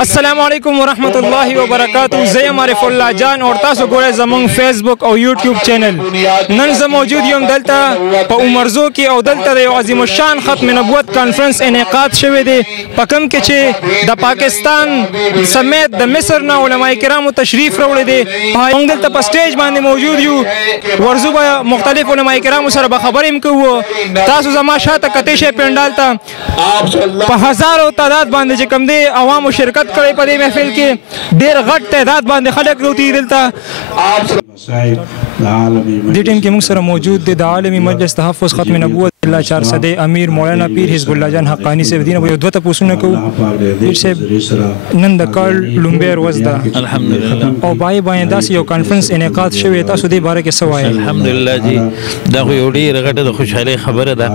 السلام علیکم ورحمۃ اللہ وبرکاتہ. زه عارف الله جان او تاسو ګورئ زموږ فیسبوک او یوټیوب چینل. نن زه موجود یم دلته په عمرزو کې او دلته د یو عظیم الشان ختم نبوت کانفرنس انعقاد شوی دی په کوم کې چې د پاکستان سمیت د مصر نه علماء کرامو تشریف راوړی دی. موږ دلته په سټیج باندې موجود یو. ورزو به مختلف علماء کرامو سره به خبرې هم کوو. تاسو زما شاته کتئ شئ پنډال ته په هزارو تعداد باندې چې کوم دی عوامو شرکت کړی په دې محفل کې. ډېر غټ تعداد باندې خلک راوتي دلته. دې ټیم کې موږ سره موجود دی د عالمي مجلس تحفظ ختم نبوت الله 400 امیر مولانا پیر حزب الله جان حقانی صاحب دینه یو دوه تاسو کوو. پیر صاحب نن د کال لومبیر وزدا الحمدلله او بای باندې داس یو کانفرنس انعقاد شوی. تاسو دې باره کې څه وایي؟ الحمدلله جی دا خو یو ډېره غټه د خوشحالۍ خبره ده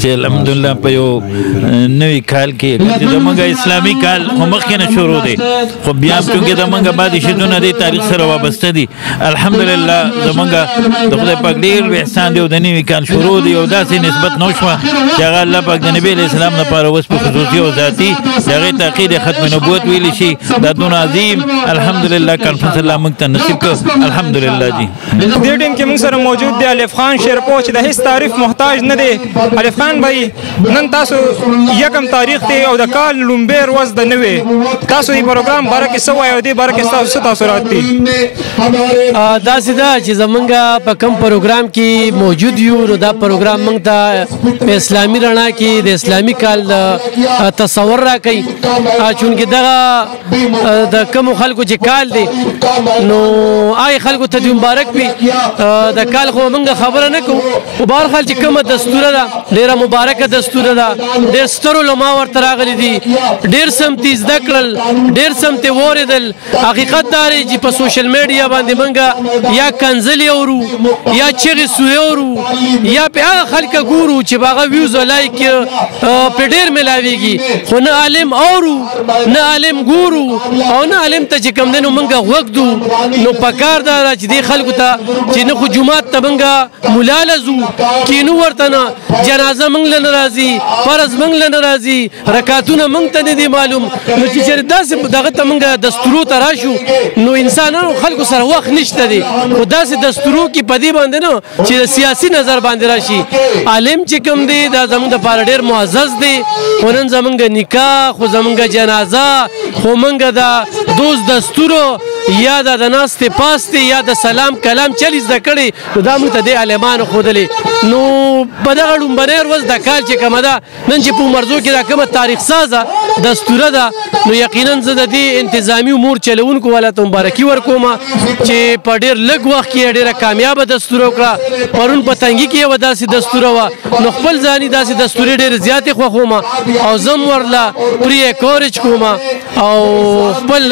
چې الحمدلله په یو نوي کال کې چې زموږ اسلامي کال خو مخکې نه شروع دی خو بیا هم چونکې زموږ بعد شدونه دی تاریخ سره وابسته دي. الحمدلله زموږ د خدای پاک ډېر لوی احسان دی او د نوي کال شروع دی او داسې نسبت نو شوه چې هغه الله پاک د نبي علیه السلام لپاره اوس په خصوصي او ذاتي د هغې تعقید ختم نبوت ویلی شي. دا دونه عظیم الحمدلله کانفرنس الله موږ ته نصیب کړ الحمدلله جی. دې ټیم کې موږ سره موجود دی الف خان شیرپو چې د هیڅ تعریف محتاج نه دی. الف خان بھائی نن تاسو یکم تاریخ دی او د کال لومبیر ورځ د نوې تاسو دې پروګرام باره کې څه وایي او دې باره کې ستاسو څه تاثرات دي؟ داسې ده چې زمونږ په کوم پروګرام کې موجود یو نو دا پروګرام موږ ته په اسلامي رڼا کې د اسلامي کال تصور راکوي. چونکې دغه د کومو خلکو چې کال دی نو هغې خلکو ته دې مبارک وي. د کال خو موږ خبره نه کوو خو به هر حال چې کومه دستوره ده ډېره مبارکه دستوره ده. ډېر ستر علما ورته راغلي دي ډېر سمتې زده کړل ډېر سمتې واورېدل. حقیقت دا دی چې په سوشل میډیا باندې موږ یا کنځلې اورو یا چغې سورې اورو یا په هغه خلکه ګورو چې به هغه ویوز او لایک پرې ډېر میلاویږي خو نه عالم اورو نه عالم ګورو او نه عالم ته چې کوم دی نو موږ غوږ دو. نو پکار دا ده چې دې خلکو ته چې نه خو جومات ته موږ ملا له ځو کینو ورته نه جنازه موږ له نه راځي فرض موږ له نه راځي رکعتونه موږ ته نه دي معلوم. نو چې چېرې داسې دغه ته موږ دستورو ته راشو نو انسانانو خلکو سره وخت نشته دی. خو داسې دستورو کې په دې باندې نه چې د سیاسي نظر باندې راشي. عالم چې کوم دی دا زموږ دپاره ډېر معزز دی. خو نن زموږ نکاح خو زموږ جنازه خو موږ د دوست دستورو یا د ناستې پاستې یا د سلام کلام چل زده کړی نو دا موږ ته دې عالمانو ښودلې. نو په دغه لومبنۍ ورځ د کال چې کومه ده نن چې په عمرزو کې دا کومه تاریخ سازه دستوره ده نو یقینا زه د دې انتظامي امور چلوونکو والا ته مبارکي ورکوم چې په ډېر لږ وخت کې ډېره کامیابه دستوره وکړه. پرون په تنګي کې یوه داسې دستوره وه نو خپل ځاني داسې دستورې ډېرې زیاتې خوښوم او زه هم ورله پرې انکورج کوم او خپل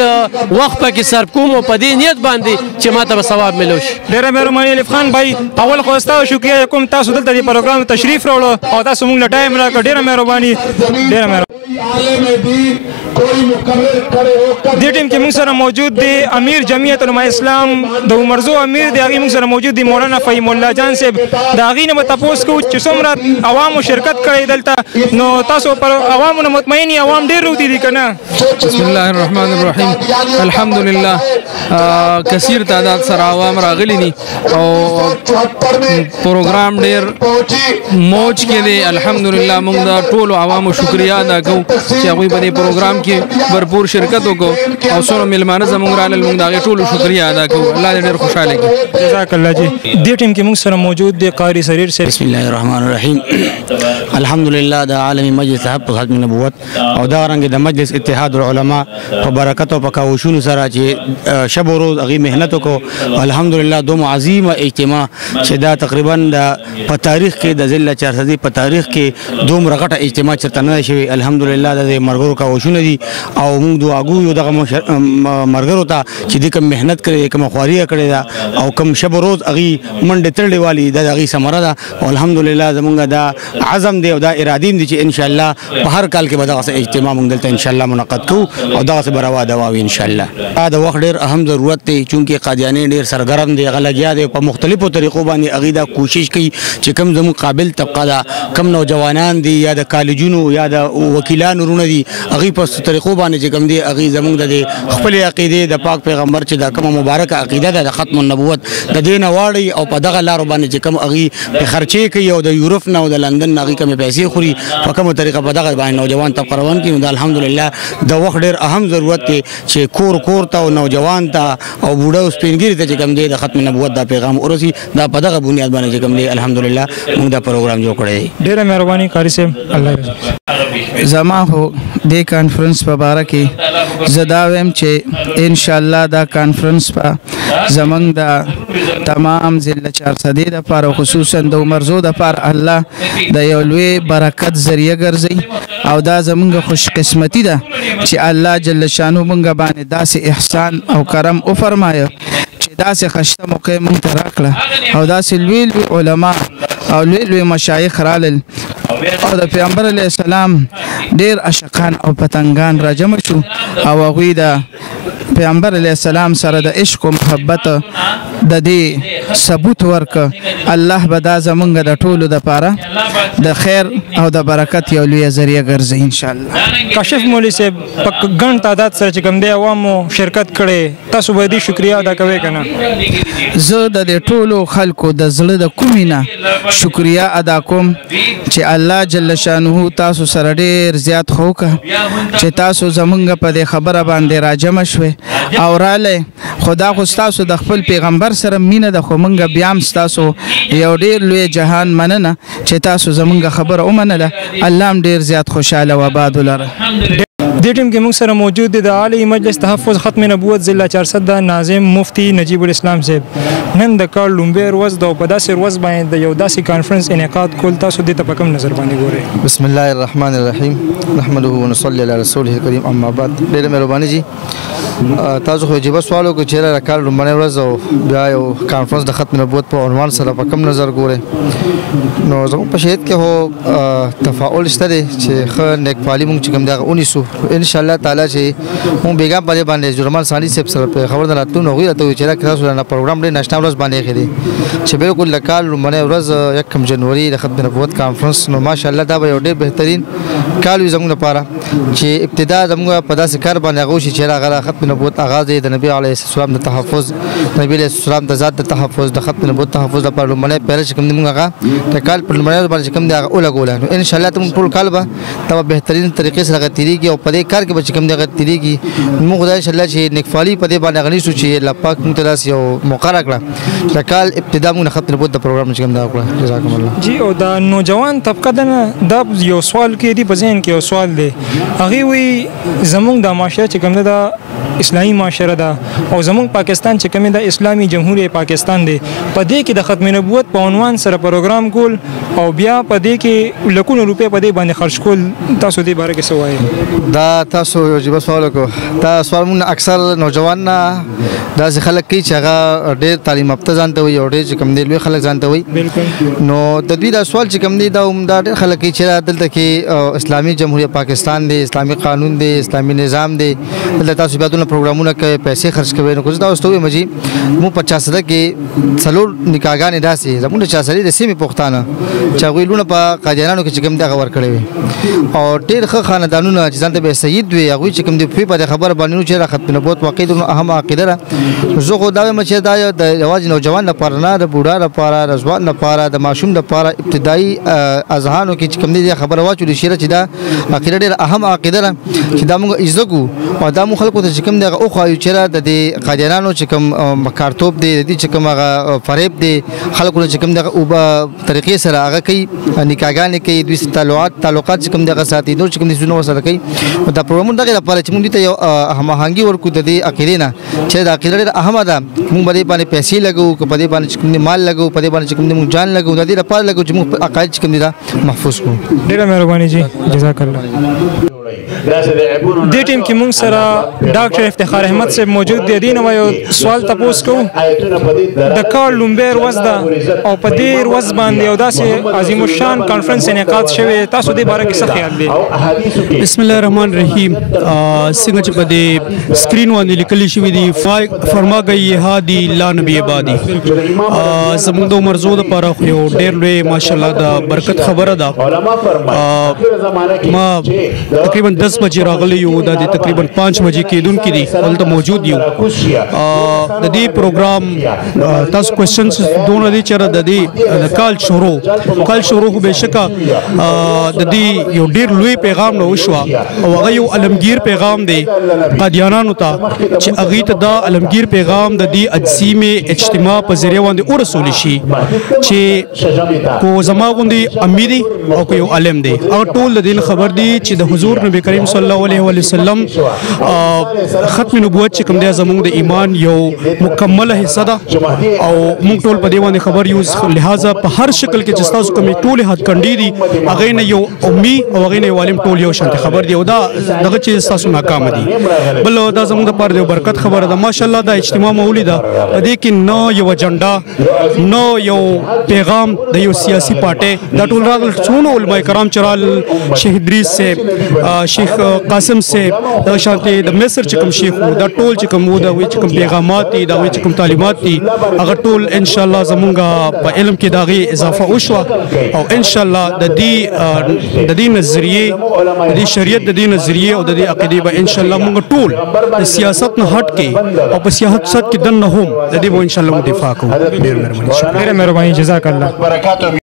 وخت پکې صرف کوم او په دې نیت باندې چې ما ته به ثواب میلو شي. ډېره مهرباني الف خان بھائی. اول خو ستاسو شکریه کوم تاسو دلته دې پروګرام ته تشریف راوړو او تاسو موږ له ټایم راکړ. ډېره مهرباني ډېره مهرباني. دې ټیم کې موږ سره موجود دی امیر جمعیت علماء اسلام د عمرزو امیر دی. هغې موږ سره موجود دی مولانا فهیم الله جان صاحب. د هغې نه به تپوس کوو چې څومره عوامو شرکت کړی دلته نو تاسو پر عوامو نه مطمئن یې عوام ډېر روتي دي که نه؟ بسم الله الرحمن الرحیم. الحمدلله کثیر تعداد سره عوام راغلی دي او پروګرام ډېر موج کې دی. الحمدلله موږ د ټولو عوامو شکریه ادا کوو چې هغوی په دې پروګرام کې بھرپور شرکت وکړو او څومره میلمانه زموږ رالل موږ د هغې ټولو شکریه ادا کوو. الله دې ډېر خوشحاله کړي. جزاک الله جی. دې ټیم کې موږ سره موجود دی قاري سریر صاحب. بسم الله الرحمن الرحیم. الحمدلله د عالمي مجلس تحفظ ختم نبوت او دا رنګ د مجلس اتحاد العلماء په برکت او په کاوشونو سره چې شب و روز هغې محنت وکړو الحمدلله دومره عظیمه اجتماع چې دا تقریبا په تاریخ کې د ضلع 400 په تاریخ کې دومره غټه اجتماع چېرته نه ده شوې. الحمدلله د ملګرو کاوشونه دي او موږ دعا کوو دغه ملګرو ته چې دوی کوم محنت کړې ده کومه خواري یې کړې ده او کوم شب و روز هغې منډې تړلې والي دا د هغې ثمره ده. او الحمدلله زموږ دا عزم دی او دا ارادې دي چې انشاءالله په هر کال کې به دغسې اجتماع موږ دلته انشاءالله منعقد کوو او دغسې به روا دوا وي انشاءالله. دا د وخت ډېر اهم ضرورت دی چونکې قادیانې ډېر سرګرم دی هغه لګیا دی په مختلفو طریقو باندې هغې دا کوشش کوي چې کوم زموږ قابل طبقه ده کوم نوجوانان دي یا د کالجونو یا د وکیلانو اولیاء نورونه دي هغه په طریقو باندې چې کوم دي هغه زمونږ د خپل عقیده د پاک پیغمبر چې دا کومه مبارکه عقیده ده د ختم النبوت د دین واړی او په دغه لارو باندې چې کوم هغه په خرچې کوي او د یورپ نه او د لندن نه هغه کوم پیسې خوري په کومه طریقه په دغه باندې نوجوان طبقه روان کړي. نو الحمدلله د وخت ډېر اهم ضرورت دی چې کور ته او نوجوان ته او بوډا او سپینګری ته چې کوم دی د ختم نبوت دا پیغام ورسي دا په دغه بنیاد باندې چې کوم دی الحمدلله موږ دا پروګرام جوړ کړی. ډیره مهرباني قاری صاحب الله زما هو د کانفرنس په باره کې زه دا وایم چې ان شاء الله دا کانفرنس په زمونږ د تمام ضلع 400 د لپاره خصوصا د عمرزو د لپاره الله د یو لوی برکت ذریعہ ګرځي او دا زمونږ خوش قسمتي ده چې الله جل شانو مونږ باندې داسې احسان او کرم او فرمایو چې داسې خشته موقع مونږ ته راکړه او داسې لوی علما او لوی مشایخ رالل او د پیغمبر علیه السلام ډیر عاشقان او پتنګان را جمع شو او هغوی د پیغمبر علیه السلام سره د عشق او محبت د دې ثبوت ورک الله به دا زمونږ د ټولو دپاره د خیر او د برکت یو لویه ذریعه ګرځي ان شاء الله. کاشف مولوي صاحب په ګڼ تعداد سره چې کوم دی عوامو شرکت کړی تاسو به دې شکریا ادا کوئ که نه؟ زه د دې ټولو خلکو د زړه د کومې نه شکریا ادا کوم چې الله جل شانه تاسو سره ډېر زیات خو وکړه چې تاسو زمونږ په دې خبره باندې راجمع شوئ او رالی خدا خو ستاسو د خپل پیغمبر سره مینه ده خو مونږ بیا هم ستاسو یو ډېر لوی جهان مننه چې تاسو زمونږ خبره ومنله الله هم ډېر زیات خوشحاله و آباد ولره. دې ټیم کې موږ سره موجود دی د عالی مجلس تحفظ ختم نبوت ضلع 400 د ناظم مفتی نجیب الاسلام صاحب. نن د کال لومبۍ ورځ ده او په داسې ورځ باندې د یو داسې کانفرنس انعقاد کول تاسو دې ته په کوم نظر باندې ګورئ؟ بسم الله الرحمن الرحیم نحمده ونصلي علی رسوله الکریم اما بعد. ډېره مهرباني جی تاسو خو جواب سوال وکړو چې د کال لومبۍ ورځ او بیا یو کانفرنس د ختم نبوت په عنوان سره په کوم نظر ګورئ؟ نو زموږ په شهید کې هو تفاعل شته دی چې ښه نیکپالي موږ چې کوم دغه ونیسو ان شاء الله تعالی چې موږ بیګا په دې باندې جرمان ثاني صاحب سره په خبر نه راتلو نو غوړه ته چې تاسو نه پروګرام ډېر نشته ورځ باندې خېدي چې بالکل لکال لومبۍ ورځ 1 جنوري د ختم نبوت کانفرنس نو ماشاء الله دا به یو ډېر بهترین کال وي زموږ لپاره چې ابتدا زموږ په داسې کار باندې غوښي چې هغه ختم نبوت آغاز دی د نبی علیه السلام د تحفظ نبی علیه السلام د ذات د تحفظ د ختم نبوت تحفظ لپاره لومبۍ پیل چې کوم موږ هغه د کال په لومبۍ باندې کوم دی هغه ولګول نو ان شاء الله ته ټول کال به دا بهترین طریقې سره غتیریږي او په دې کار کې به چې کوم دی غتیریږي موږ خدای ان شاء الله چې نیکفالي په دې باندې غني سو چې الله پاک موږ ته داسې یو موقع راکړه د کال ابتدا موږ ختم نبوت د پروګرام چې کوم دی وکړه. جزاکم الله. جی او د نوجوان طبقه دا یو سوال کې دی په ذهن کې یو سوال دی هغه وی زمونږ د معاشره چې کوم ده اسلامي معاشره ده او زمونږ پاکستان چې کوم ده اسلامي جمهوریت پاکستان دی په دې کې د ختم نبوت په عنوان سره پروګرام کول او بیا په دې کې لکونو روپۍ په دې باندې خرج کول تاسو دې باره کې څه وایي؟ دا تاسو یو جواب سوال وکړو دا سوال موږ اکثر نوجوان نه داسې خلک کوي چې هغه ډېر تعلیم یافته ځان ته وایي او ډېر چې کوم دی لوی خلک ځان ته وایي بالکل نو د دوی دا سوال چې کوم دی دا ډېر خلک کوي چې دلته کې اسلامي جمهوریت پاکستان دی اسلامي قانون دی اسلامي نظام دی دلته تاسو بیا دونه پروګرامونه کوي پیسې خرج کوي نو کوم دا اوس ته وایم چې موږ 50 کې څلور نکاحګانې داسې زموږ د چاسري د سیمې پښتانه چې هغوی لونه په قاجیانانو کې چې کوم دغه ورکړی وي او ډېر ښه خاندانونه چې ځان ته به سید وي هغوی چې کوم دی په دې خبره باندې چې ختم نبوت واقع د اهم عقیده ده زه خو دا وایم چې دا د یوازې نوجوان لپاره نه د بوډا لپاره د ځوان لپاره د ماشوم لپاره ابتدایي اذهانو کې چې کوم دی خبره واچول شي چې دا عقیده ډېره اهم عقیده ده چې دا موږ عزت کوو او دا موږ خلکو ته چې کوم دغه اوخوایو چې د دې قاجیانانو چې کوم کارتوب دی د دې چې کوم هغه فریب دی خلکو چې کوم دغه اوبه طریقې سره هغه کوي نکاحګانې کوي دوی تعلقات چې کوم دغه ساتي نور چې کوم دي زونه ورسره کوي دا پروګرامونه دغه لپاره چې موږ ته یو هماهنګي ورکو د دې عقیدې نه چې د عقیدې ډېره اهمه ده موږ په دې باندې پیسې لګو که په دې باندې چې کوم مال لګو په دې باندې چې کوم موږ جان لګو د دې لپاره لګو چې موږ عقاید چې کوم دي دا محفوظ کړو. ډېره مهرباني جی جزاک الله. دې ټیم کې موږ سره ډاکټر افتخار احمد صاحب موجود دی. دې نو یو سوال تاسو کوم د کال لومبۍ ورځ ده او په دې ورځ باندې یو داسې عظیم الشان کانفرنس انعقاد شوی تاسو دې باره کې څه خیال دی؟ بسم الله الرحمن الرحیم. څنګه چې په دې سکرین باندې لیکل شوی دی فرما گئی هادي لا نبی عبادی زموږ د عمرزو لپاره یو ډېر لوی ماشاءالله د برکت خبره ده. ما تقریبا 10 بجې راغلی یو دا د تقریبا 5 بجې کېدونکي دي دلته موجود یو د دې پروګرام تاسو کوېسچنز دونه دي چې د دې کال شروع خو بېشکه د دې یو ډېر لوی پیغام نه وشوه او هغه یو علمگیر پیغام دی قادیانانو ته چې هغوی ته دا علمگیر پیغام د دې عجسیم اجتماع په ذریعه باندې ورسولی شي چې کو زما غوندې امي دی او که یو عالم دی هغه ټول د دې خبر دی چې د حضور نبی کریم صلی الله علیه وسلم ختم نبوت چې کوم دی زموږ د ایمان یو مکمله حصه ده او موږ ټول په دې باندې خبر یو لہذا په هر شکل کې چې تاسو کومې ټولې هتکنډې دي هغې نه یو امي او هغې نه یو عالم ټول یو شانتې خبر دی او دا دغه چې تاسو ناکامه دي بل دا زموږ دپاره د یو برکت خبره ده ماشاءالله دا اجتماع مو ولیده په دې کې نه یو اجنډا نه یو پیغام د یو سیاسي پارټۍ دا ټول راغلل څونه علماء کرام چې رال شیخ ادریس صاحب شیخ قاسم صاحب دغه شانتې د مصر چې کوم شیخ و دا ټول چې کوم و د هغوی چې کوم پیغامات دي د هغوی چې کوم تعلیمات دي هغه ټول انشاءالله زمونږ په علم کې د هغې اضافه وشوه او انشاءالله د دې نظریې د دې شریعت د دې نظریې او د دې عقیدې به انشاءالله موږ ټول د سیاست نه هټ کې او په سیاست کې دننه هم د دې به انشاءالله موږ دفاع کوو. ډېر مهرباني. ډېره مهرباني. جزاک الله.